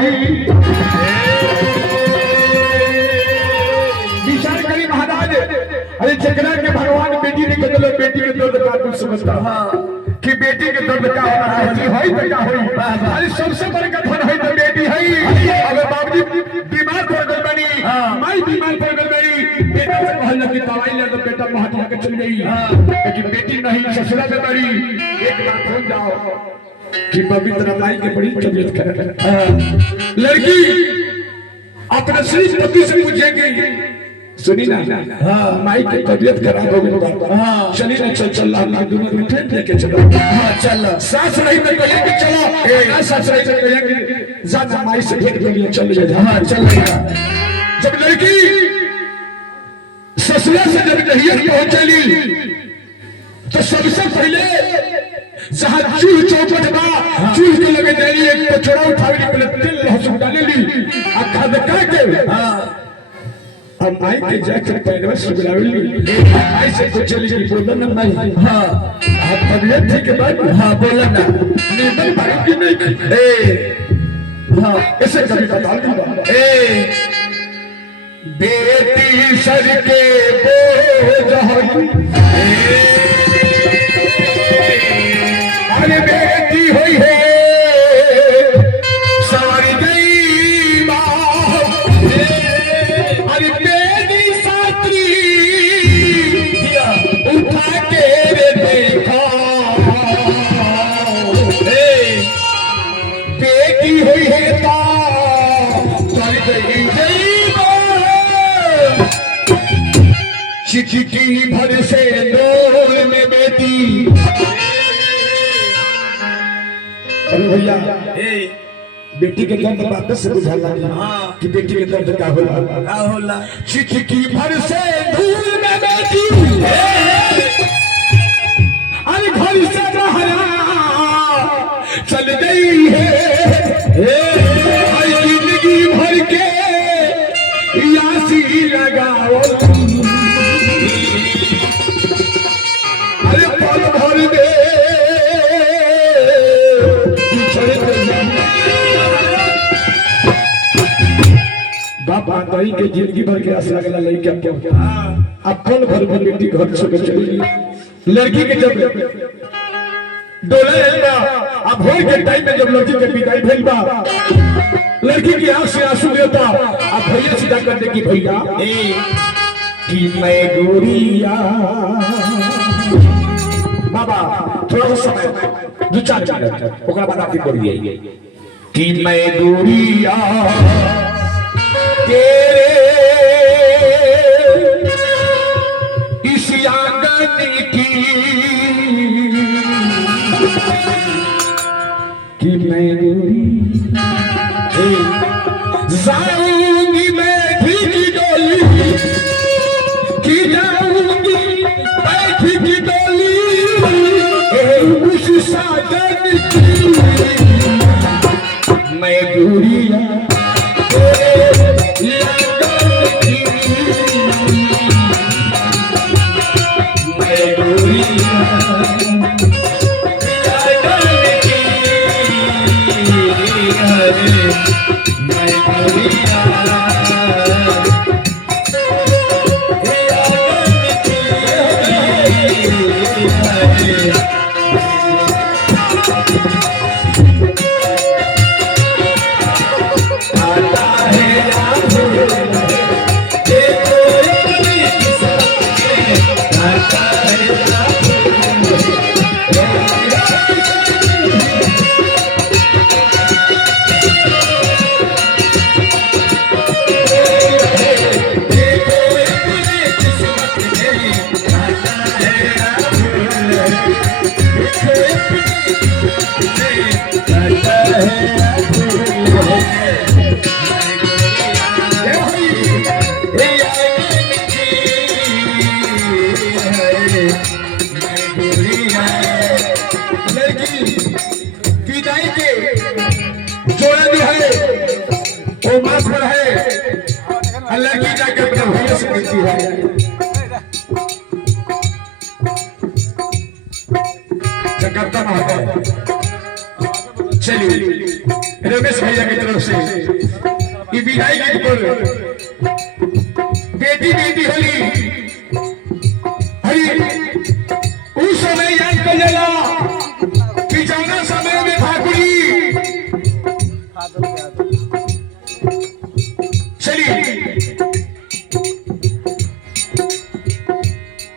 होई विचार करी महाराज। अरे जगना के भगवान बेटी ने कहलो बेटी के दर्द का तू समझता कि बेटी के दर्द का बेटी होई तो क्या होई। अरे सबसे बड़का धन होई तो बेटी है। अगर बाबूजी बीमार पड़ गए बनी माई बीमार पड़ गई बनी बेटा से कहल कि दवाई ले तो बेटा महात्मा के चल गई लेकिन बेटी नहीं ससुरा में बड़ी। एक बार भूल जाओ कि पवित्र माई की बड़ी तबीयत खराब है। लड़की अपने श्री पति से पूछेगी सुनी ना माई की तबीयत खराब हो गई चली ना चल चल दोनों में ट्रेन लेके चलो। चल सास नहीं तो कहिए कि चलो सास नहीं तो कहिए कि ज्यादा माई से भेंट के लिए चल जा। चल जब लड़की ससुरा से जब नहियत पहुंचली तो सबसे पहले जहां चूल चौपट बा चूल के लगे देली एक कचरा उठावी पहले तेल लहसुन डालेली आ खदका के अब माई के जाकर पैरवा सुगलावली माई से पूछली कि बोला ना माई आप तबीयत ठीक है बात बोला ना निर्मल भाई की नहीं ऐसे कभी बता दूंगा बेटी सर के बोझ अरे बेटी हुई है सवारी गई अरे बेटी सात्री उठा के देखा बेटी हुई है चिट्ठी भर से डोर में बेटी। अरे भैया बेटी के दर्द बात से बुझाला कि बेटी के दर्द क्या होला चिट्ठी भर से धूल में बेटी अरे घर से बाहर चल गई है जिंदगी भर के यासी लगाओ बाबा दही के जिंदगी भर के आस लगला लड़की अब क्या अब कल भर में बेटी घर छोड़ चली लड़की के जब डोले अब भोर के टाइम में जब लड़की के विदाई भइल बा लड़की की आंख से आंसू देता अब भैया सीधा कर दे कि भैया कि मैं गोरिया बाबा थोड़ा सा समय 2-4 मिनट ओकरा बाद आप बोलिए कि मैं गोरिया तेरे इस आंगन की कि मैं जाऊंगी मैं ठीक डोली कि जाऊंगी बैठ की डोली उस सागन की मैं गोरिया लड़की जाके अपने भैया से कहती है जगत्ता चलिए रमेश भैया की तरफ से ये विदाई गीत पर बेटी बेटी होली हरी उस समय याद कर लेला कि जाना समय में ठाकुरी चलिए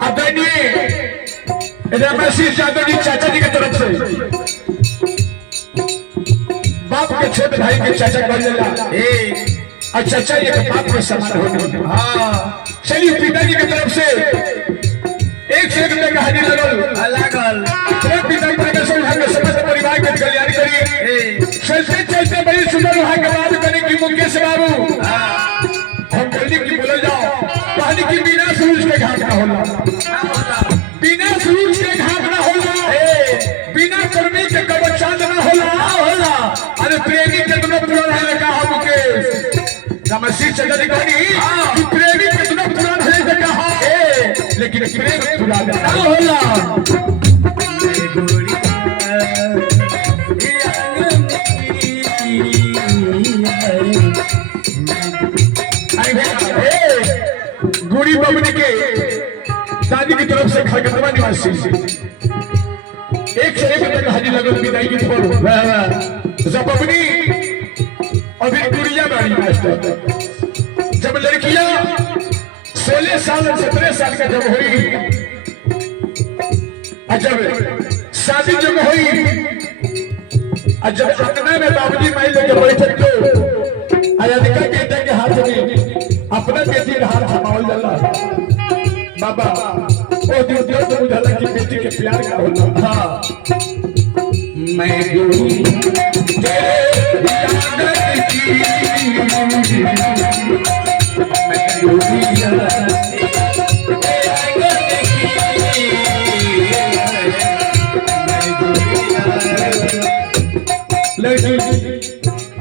अब देखिए रमेश यादव जी चाचा जी की तरफ से बाप के छोटे भाई के चाचा कर लेला और चाचा ये बाप के समान होने हाँ चलिए पिताजी की तरफ से एक से एक का हाजिर लगल पिताजी के समस्त परिवार के कल्याण करिए चलते चलते बड़ी सुंदर वहां के बात करने की मुकेश बाबू हम जल्दी की बोले जाओ पानी की बिना सूरज के घाट ना होला बिना सूरज के घाट ना होला बिना कर्मी के कबर चांद ना होला अरे प्रेमी के तुम पुराना है कहा मुकेश नमस्ते चंद्र कहानी कि प्रेमी के तुम पुराना है कहा लेकिन प्रेम पुराना ना होला गुड़ी बबनी के दादी की तरफ से खड़गड़वा निवासी एक से एक तक हाजिर लगल विदाई की फोन जब बबनी अभी गुड़िया बाड़ी मास्टर जब लड़कियां 16 साल 17 साल का जब हुई जब शादी जब हुई जब अंगना में बाबूजी माई लेकर बैठे तो अयोध्या बेटा के हाथ में अपना बेटी का हाथ थमावल जाला बाबा ओ दिन तो बुझला कि बेटी के प्यार का होला हां मैं गोरी तेरे याद की मैं गोरी लड़की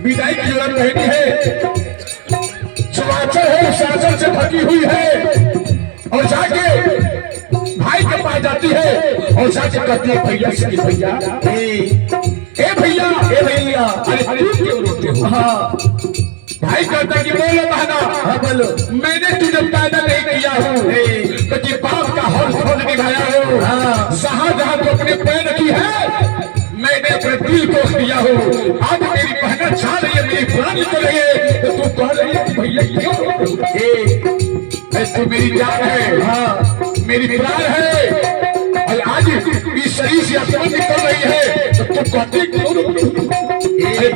विदाई की ओर रहती है सुवाचर है शासन से ढकी हुई है और जाके भाई के पास जाती है और जाके कहती है भैया से भैया ए भैया अरे तू क्यों रोते हो हाँ भाई कहता कि बोलो बहना हाँ बोलो मैंने तुझे पैदा नहीं किया हूँ कि बाप का हर फर्ज निभाया हूँ जहाँ जहाँ तू अपने पैर रखी है मैंने अपने दिल को किया हूँ आज मेरी बहना चाह रही है मेरी पुरानी को रही है तो तू कह रही है भैया क्यों तू मेरी जान है हाँ मेरी प्राण है और आज इस शरीर से आत्मा निकल रही है तो तू कहती क्यों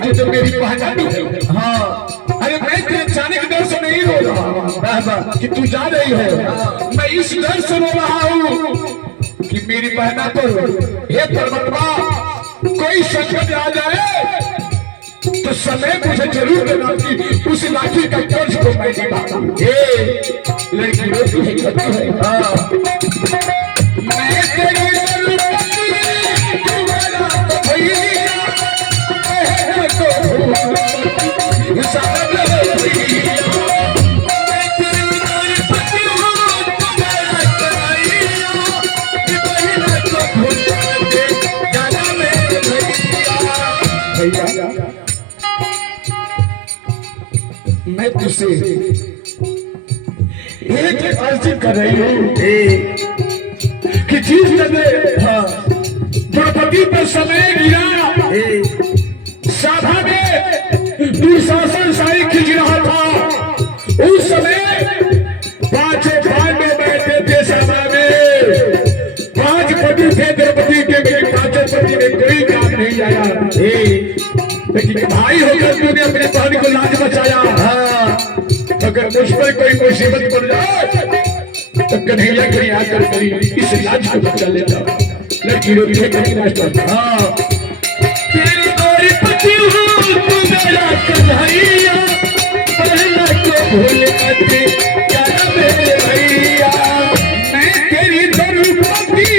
तू तो मेरी बहना है हाँ अरे मैं तेरे जाने के डर से नहीं रो रहा कि तू जा रही है मैं इस डर से रो रहा हूँ कि मेरी बहना पर हे परमात्मा कोई संकट आ जाए तो समय मुझे जरूर देना कि उस लाठी का कर्ज को मैं निभाता लड़की रोती है कहती है हाँ मैं तेरी मैं तुझसे एक अर्जी कर रही हूँ कि जिस तरह द्रौपदी पर समय गिरा सभा में दुशासन शाही खिंच रहा था उस समय पांचों पांडव बैठे थे सभा में 5 पति थे द्रौपदी के मेरे 5 पति में कोई काम नहीं आया लेकिन भाई होकर तूने अपने बहन को लाज बचाया अगर मुझ पर कोई मुसीबत पड़ जाए तो कन्हैया के यहाँ कर करी इस लाज को बचा लेता लड़की रोती है कहीं मास्टर हाँ तेरी गोरी पति हूँ तू मेरा कन्हैया पहला को भूल आते क्या मेरे भैया मैं तेरी द्रौपदी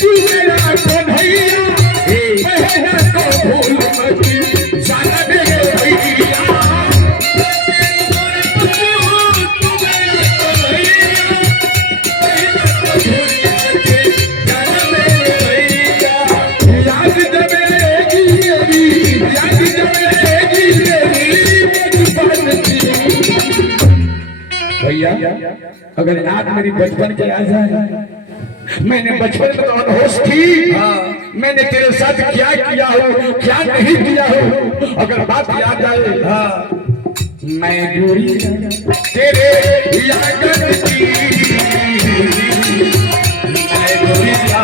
तू मेरा कन्हैया पहला को भूल आते जाना मेरे भैया भैया अगर आज मेरी बचपन के याद है, मैंने बचपन में तो होश थी, मैंने तेरे साथ क्या किया हो क्या नहीं किया हो, अगर बात याद आए मैं गोरी तेरे याद की, मैं गोरिया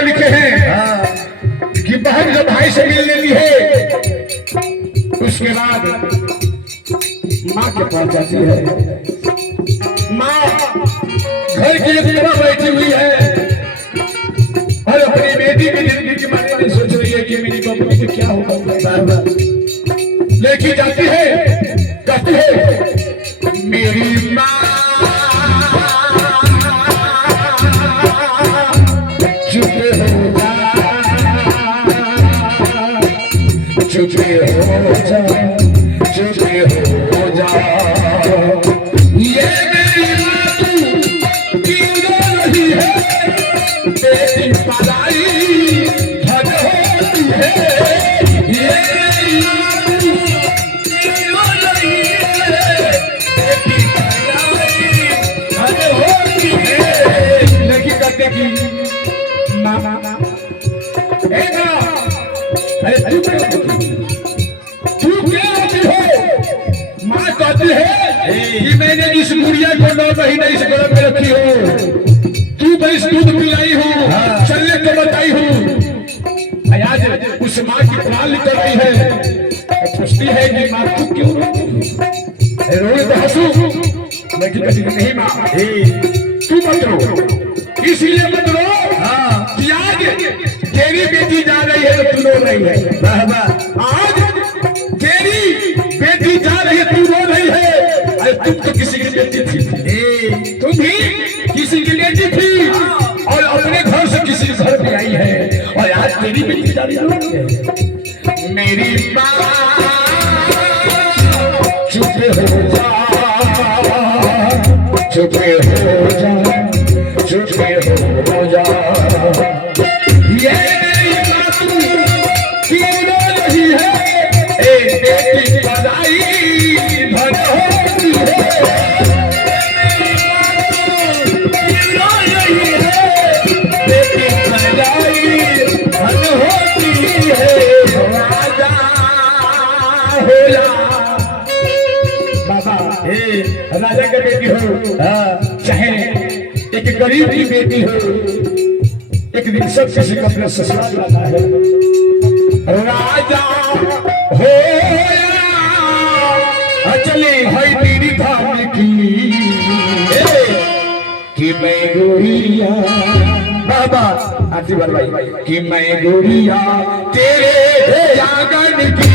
लिखे हैं कि बहन जब भाई से मिल लेती है उसके बाद माँ के पास जाती है, माँ घर की एक तरह बैठी हुई है और अपनी बेटी की जिंदगी के बारे में सोच रही है कि मेरी बबली को क्या होगा। लेके जाती है, कहती है मेरी माँ कि मैंने इस गुड़िया को 9 महीने इस गर्भ में रखी हो, तू बस दूध पिलाई हो, चलने को बताई हो, आज उस माँ की प्राण निकल रही है, पूछती है कि माँ तू क्यों रोए तो हंसू, लेकिन कहती नहीं माँ तू मत रो, इसलिए मत रो कि आज तेरी बेटी जा रही है तो तू रो रही है, आज तेरी बेटी जा रही है तू रो रही है, तुम तो किसी की बेटी थी, तुम भी किसी की बेटी थी और अपने घर से किसी के घर पे आई है और आज तेरी बेटी जा रही है। मेरी माँ चुप हो जा, चुप हो जा, चुप हो जा, ये मेरी माँ तू क्यों रो रही है, ए बेटी बधाई भर हो राजा की बेटी हो चाहे एक गरीब की बेटी हो, एक दिन सब किसी को अपने ससुराल लाना है। राजा हो चले भाई तेरी धाम की कि मैं गोरिया बाबा आरती भाई कि मैं गोरिया तेरे जागन की